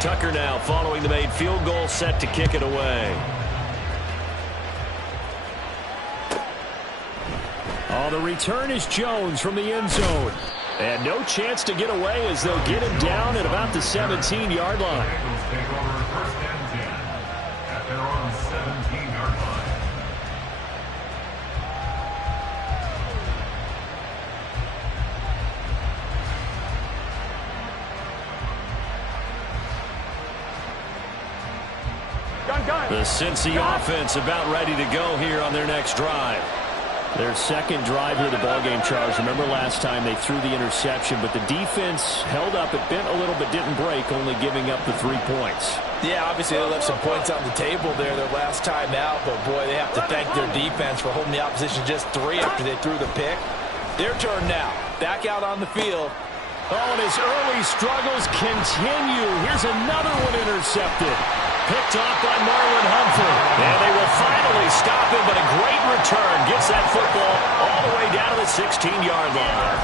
Tucker now following the made field goal, set to kick it away. Oh, the return is Jones from the end zone. And no chance to get away as they'll get him down at about the 17-yard line. The Cincy offense about ready to go here on their next drive. Their second drive here of the ballgame, Charles. Remember last time they threw the interception, but the defense held up. It bent a little but didn't break, only giving up the 3 points. Yeah, obviously they left some points on the table there their last time out, but boy, they have to thank their defense for holding the opposition just 3 after they threw the pick. Their turn now. Back out on the field. Oh, and his early struggles continue. Here's another one intercepted. Picked off by Marlon Humphrey. And they will finally stop him, but a great return. Gets that football all the way down to the 16-yard line.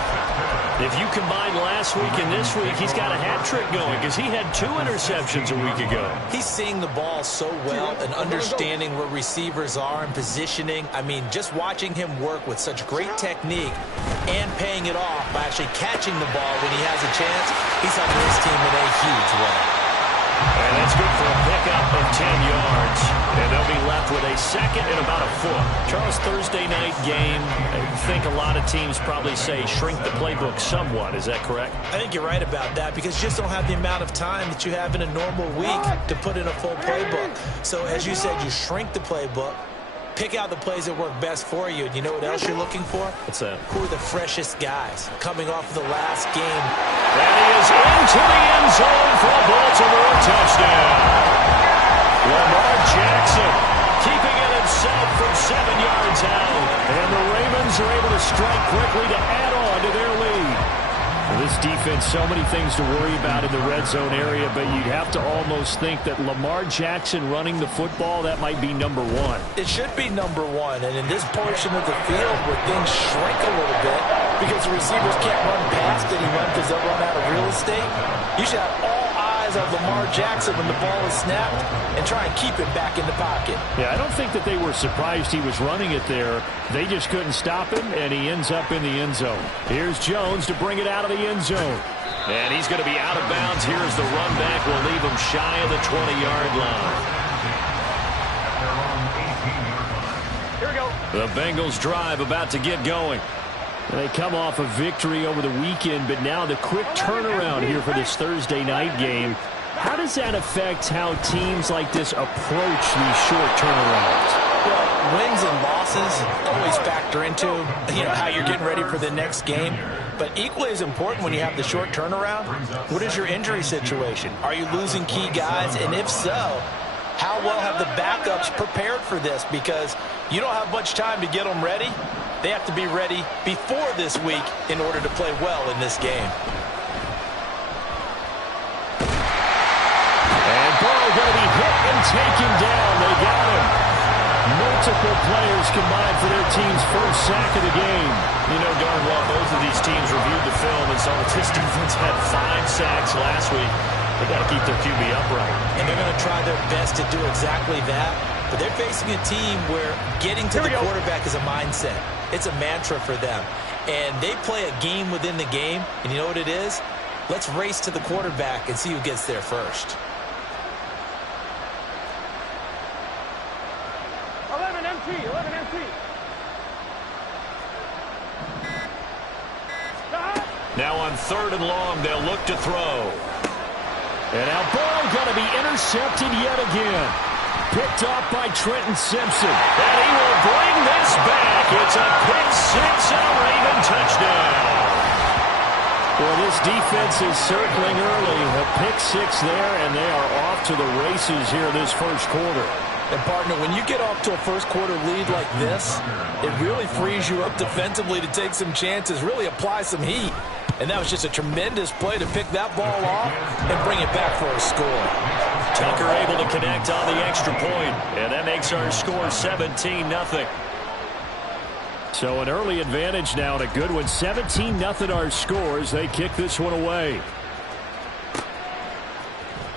If you combine last week and this week, he's got a hat trick going because he had 2 interceptions a week ago. He's seeing the ball so well and understanding where receivers are and positioning. I mean, just watching him work with such great technique and paying it off by actually catching the ball when he has a chance, he's helping his team in a huge way. And that's good for a pickup of 10 yards. And they'll be left with a second and about a foot. Charles, Thursday night game, I think a lot of teams probably say shrink the playbook somewhat. Is that correct? I think you're right about that because you just don't have the amount of time that you have in a normal week to put in a full playbook. So as you said, you shrink the playbook. Pick out the plays that work best for you. And you know what else you're looking for? What's that? Who are the freshest guys coming off of the last game? And he is into the end zone for a Baltimore touchdown. Lamar Jackson keeping it himself from 7 yards out. And the Ravens are able to strike quickly to add on to their lead. This defense, so many things to worry about in the red zone area, but you'd have to almost think that Lamar Jackson running the football, that might be number 1. It should be number 1, and in this portion of the field where things shrink a little bit because the receivers can't run past anyone because they'll run out of real estate, you should have all eyes on Lamar Jackson when the ball is snapped and try and keep it back in the pocket. Yeah, I don't think that they were surprised he was running it there. They just couldn't stop him, and he ends up in the end zone. Here's Jones to bring it out of the end zone. And he's going to be out of bounds here as the run back will leave him shy of the 20-yard line. Here we go. The Bengals drive about to get going. They come off a victory over the weekend, but now the quick turnaround here for this Thursday night game. How does that affect how teams like this approach these short turnarounds? Well, wins and losses always factor into how you're getting ready for the next game. But equally as important when you have the short turnaround, what is your injury situation? Are you losing key guys? And if so, how well have the backups prepared for this? Because you don't have much time to get them ready. They have to be ready before this week in order to play well in this game. And Burrow going to be hit and taken down. They got him. Multiple players combined for their team's first sack of the game. You know darn well both of these teams reviewed the film and saw that this defense had 5 sacks last week. They got to keep their QB upright. And they're going to try their best to do exactly that. But they're facing a team where getting to the quarterback is a mindset. It's a mantra for them. And they play a game within the game. And you know what it is? Let's race to the quarterback and see who gets there first. 11 MT, 11 MT. Now on 3rd and long, they'll look to throw. And now Burrow going to be intercepted yet again. Picked off by Trenton Simpson. And he will bring this back. It's a pick 6 and a Raven touchdown. Well, this defense is circling early. A pick 6 there, and they are off to the races here this first quarter. And, partner, when you get off to a first-quarter lead like this, it really frees you up defensively to take some chances, really apply some heat. And that was just a tremendous play to pick that ball off and bring it back for a score. Tucker able to connect on the extra point, and that makes our score 17-0. So an early advantage now and a good one. 17-0 our scores. They kick this one away.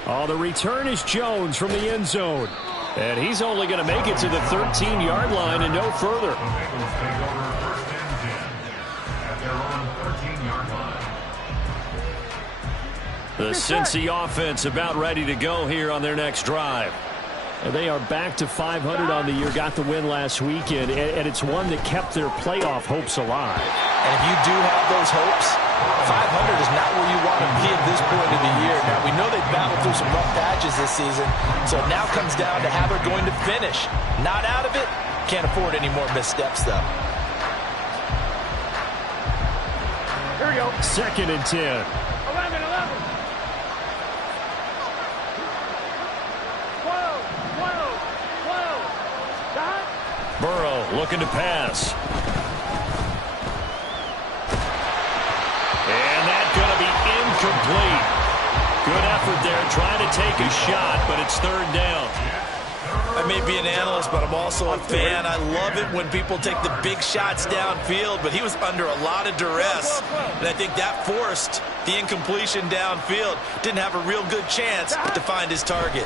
Oh, the return is Jones from the end zone. And he's only going to make it to the 13-yard line and no further. The Cincy offense about ready to go here on their next drive. And they are back to 500 on the year, got the win last weekend, and it's one that kept their playoff hopes alive. And if you do have those hopes, 500 is not where you want to be at this point of the year. Now, we know they've battled through some rough patches this season, so it now comes down to how they're going to finish. Not out of it. Can't afford any more missteps, though. Here we go. 2nd and 10. 11, 11. 12, 12, 12. Dot. Burrow looking to pass. And that's going to be incomplete. Good effort there trying to take a shot, but it's 3rd down. I may be an analyst, but I'm also a fan. I love it when people take the big shots downfield, but he was under a lot of duress, and I think that forced the incompletion downfield. Didn't have a real good chance to find his target.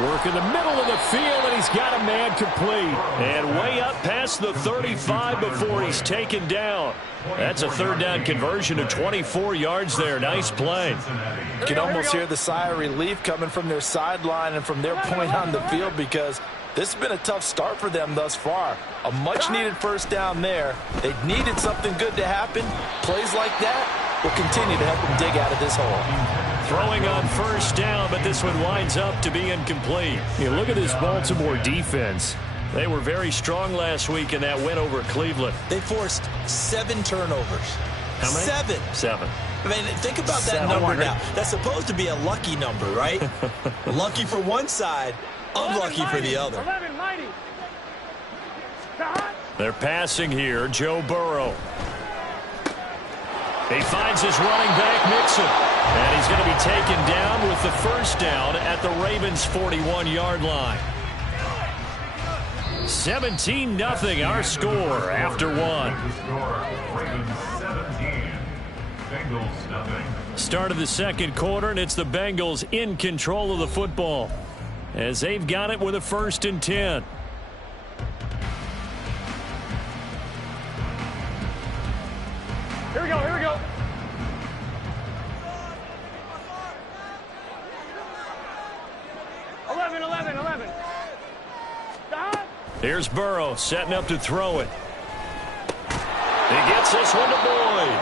Work in the middle of the field, and he's got a man complete. And way up past the 35 before he's taken down. That's a 3rd down conversion of 24 yards there. Nice play. You can almost hear the sigh of relief coming from their sideline and from their point on the field, because this has been a tough start for them thus far. A much-needed 1st down there. They needed something good to happen. Plays like that will continue to help them dig out of this hole. Throwing on 1st down, but this one winds up to be incomplete. You look at this Baltimore defense. They were very strong last week in that win over Cleveland. They forced 7 turnovers. How many? 7. 7. I mean, think about that number now. That's supposed to be a lucky number, right? Lucky for one side, unlucky for the other. 11, mighty. Dot. They're passing here. Joe Burrow. He finds his running back, Mixon. And he's going to be taken down with the 1st down at the Ravens' 41-yard line. 17-0 our score after 1. Start of the 2nd quarter, and it's the Bengals in control of the football as they've got it with a 1st and 10. Here we go, here we go. Here's Burrow setting up to throw it. He gets this one to Boyd.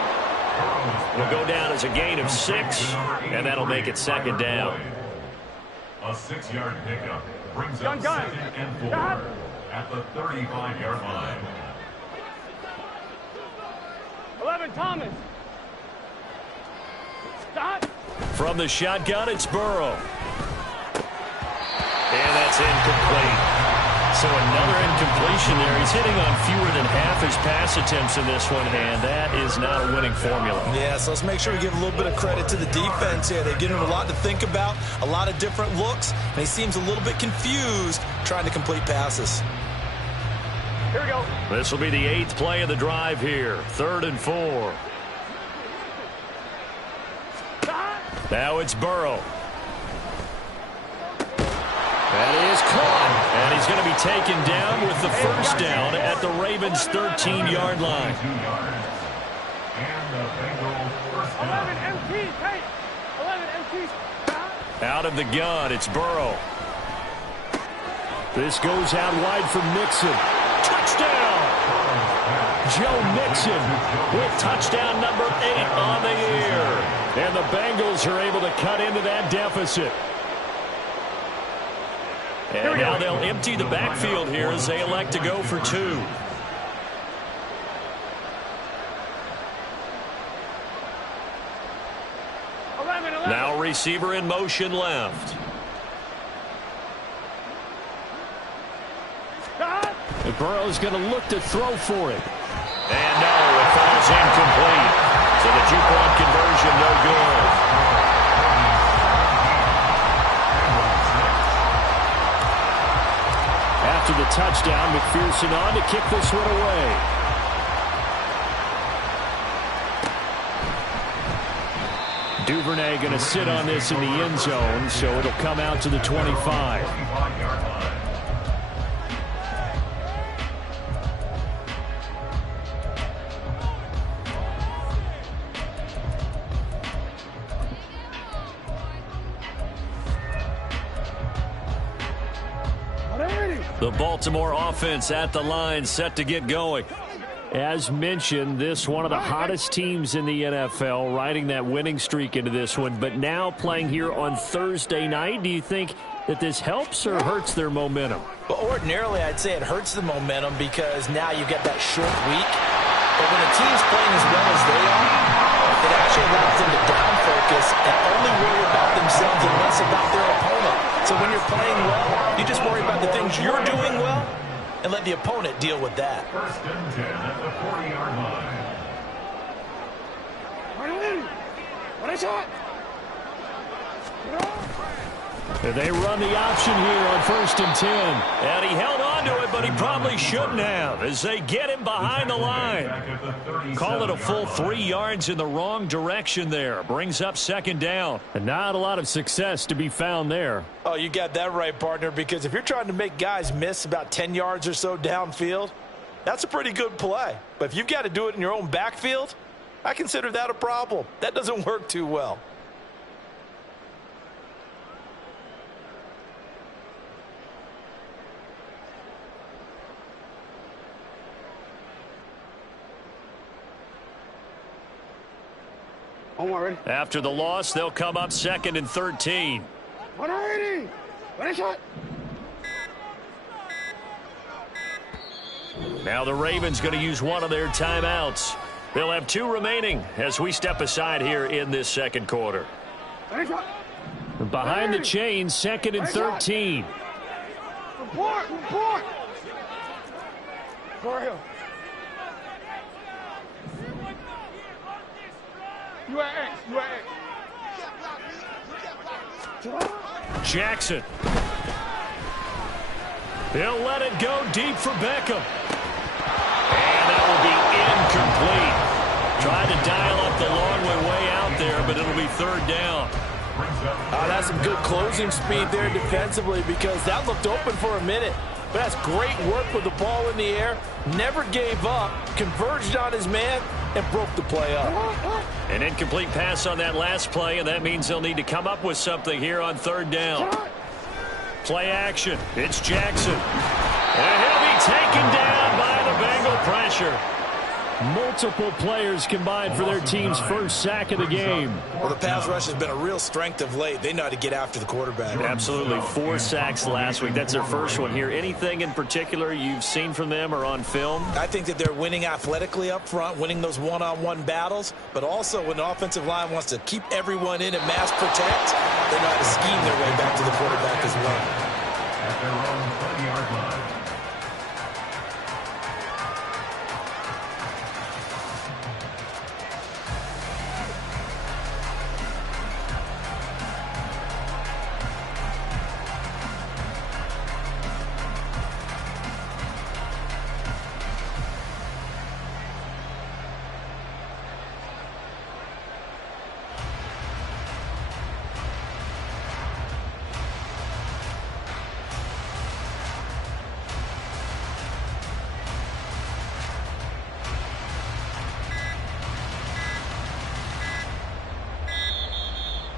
It'll go down as a gain of 6, and that'll make it 2nd down. A 6-yard pickup brings up 2nd and 4 at the 35-yard line. 11, Thomas. Stop. From the shotgun, it's Burrow. And that's incomplete. So another incompletion there. He's hitting on fewer than half his pass attempts in this one, and that is not a winning formula. Yeah, so let's make sure we give a little bit of credit to the defense here. They've given him a lot to think about, a lot of different looks, and he seems a little bit confused trying to complete passes. Here we go. This will be the 8th play of the drive here. 3rd and 4. Now it's Burrow. That is caught, and he's going to be taken down with the 1st down at the Ravens' 13-yard line. 11 MT, take. 11 MT. Out of the gun, it's Burrow. This goes out wide for Mixon. Touchdown! Joe Mixon with touchdown number 8 on the year. And the Bengals are able to cut into that deficit. And now they'll empty the backfield here as they elect to go for 2. Now receiver in motion left. And Burrow's going to look to throw for it. And no, it falls incomplete. So the 2-point conversion no good. After the touchdown, McPherson on to kick this one away. Duvernay going to sit on this in the end zone, so it'll come out to the 25. The Baltimore offense at the line, set to get going. As mentioned, this one of the hottest teams in the NFL, riding that winning streak into this one, but now playing here on Thursday night. Do you think that this helps or hurts their momentum? Well, ordinarily, I'd say it hurts the momentum because now you've got that short week. But when a team's playing as well as they are, it actually allows them to down focus and only worry about themselves and less about their opponent. So when you're playing well, you just worry about the things you're doing well and let the opponent deal with that. First and 10 at the 40-yard line. What a shot! They run the option here on 1st and 10. And he held on to it, but he probably shouldn't have as they get him behind the line. Call it a full 3 yards in the wrong direction there. Brings up 2nd down. And not a lot of success to be found there. Oh, you got that right, partner, because if you're trying to make guys miss about 10 yards or so downfield, that's a pretty good play. But if you've got to do it in your own backfield, I consider that a problem. That doesn't work too well. After the loss, they'll come up 2nd and 13. 180! What a shot! Now the Ravens going to use one of their timeouts. They'll have 2 remaining as we step aside here in this 2nd quarter. Behind the chains, 2nd and 13. Report! For real. You at X. Jackson. He'll let it go deep for Beckham. And that will be incomplete. Tried to dial up the long way out there, but it'll be 3rd down. That's some good closing speed there defensively because that looked open for a minute. But that's great work with the ball in the air. Never gave up, converged on his man, and broke the play up. An incomplete pass on that last play, and that means they'll need to come up with something here on 3rd down. Play action. It's Jackson. And he'll be taken down by the Bengal pressure. Multiple players combined for their team's first sack of the game. Well, the pass rush has been a real strength of late. They know how to get after the quarterback. Absolutely. 4 sacks last week. That's their first one here. Anything in particular you've seen from them or on film? I think that they're winning athletically up front, winning those one-on-one battles, but also when the offensive line wants to keep everyone in and mass protect, they know how to scheme their way back to the quarterback as well. At their own 30-yard line.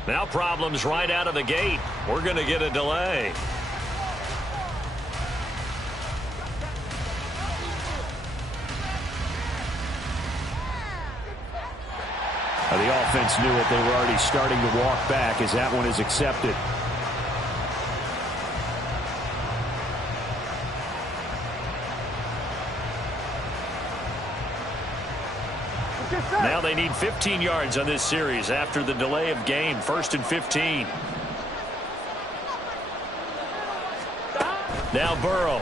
Now problems right out of the gate. We're going to get a delay. The offense knew it. They were already starting to walk back as that one is accepted. Now they need 15 yards on this series after the delay of game. 1st and 15. Now Burrow.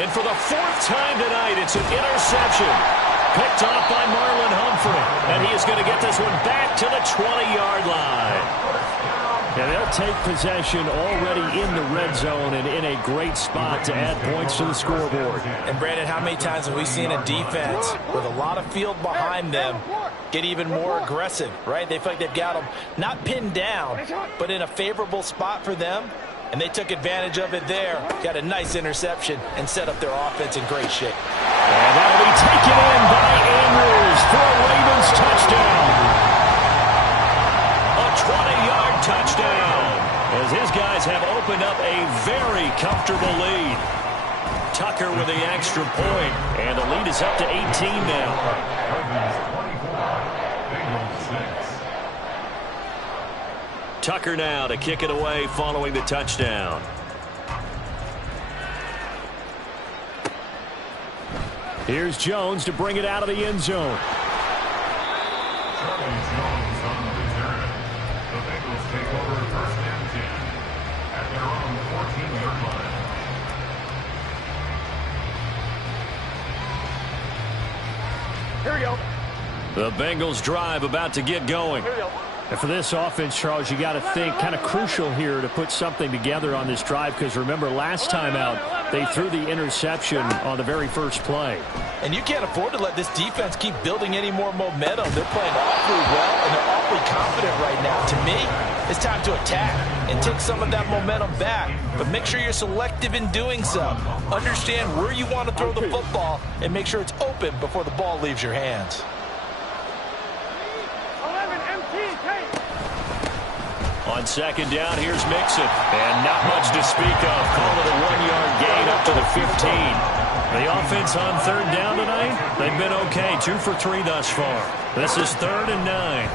And for the 4th time tonight, it's an interception. Picked off by Marlon Humphrey. And he is going to get this one back to the 20-yard line. And they'll take possession already in the red zone and in a great spot to add points to the scoreboard. And, Brandon, how many times have we seen a defense with a lot of field behind them get even more aggressive, right? They feel like they've got them not pinned down, but in a favorable spot for them. And they took advantage of it there. Got a nice interception and set up their offense in great shape. And that'll be taken in by Andrews for a Ravens touchdown. A 20-yard touchdown, as his guys have opened up a very comfortable lead. Tucker with the extra point, and the lead is up to 18 now. Tucker now to kick it away following the touchdown. Here's Jones to bring it out of the end zone. Charlie Jones on the return. The Bengals take over first and 10 at their own 14-yard line. Here we go. The Bengals drive about to get going. Here we go. And for this offense, Charles, you got to think kind of crucial here to put something together on this drive, because remember last time out they threw the interception on the very first play. And you can't afford to let this defense keep building any more momentum. They're playing awfully well, and they're awfully confident right now. To me, it's time to attack and take some of that momentum back. But make sure you're selective in doing so. Understand where you want to throw the football and make sure it's open before the ball leaves your hands. 11 MT, take. On second down, here's Mixon. And not much to speak of. Call it a 1-yard gain up to the 15. The offense on third down tonight, they've been okay. 2 for 3 thus far. This is 3rd and 9.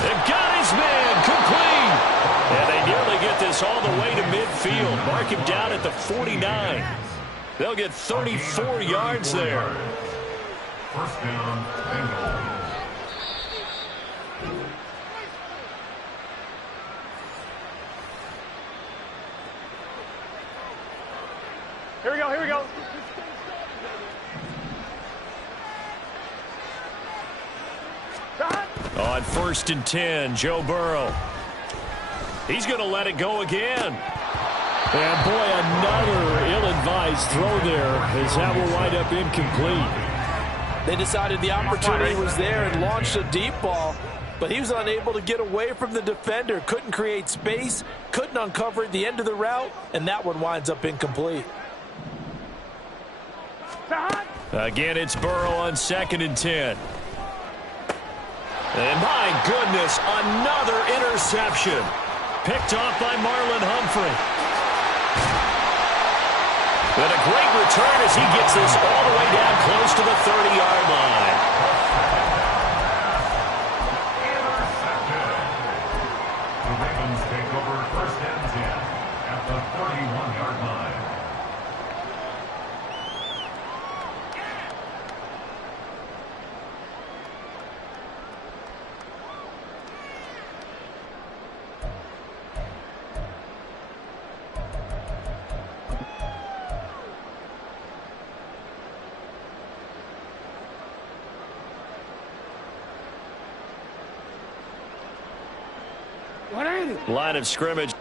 They've got his man complete. And they nearly get this all the way to midfield. Mark him down at the 49. They'll get 34 yards there. First down, Bengals. Here we go, here we go. On 1st and 10, Joe Burrow. He's going to let it go again. And boy, another ill-advised throw there, as that will wind up incomplete. They decided the opportunity was there and launched a deep ball, but he was unable to get away from the defender, couldn't create space, couldn't uncover at the end of the route, and that one winds up incomplete. Again, it's Burrow on 2nd and 10. And my goodness, another interception. Picked off by Marlon Humphrey. And a great return as he gets this all the way down close to the 30-yard line. Intercepted. The Ravens take over first and 10 at the 31-yard line. Line of scrimmage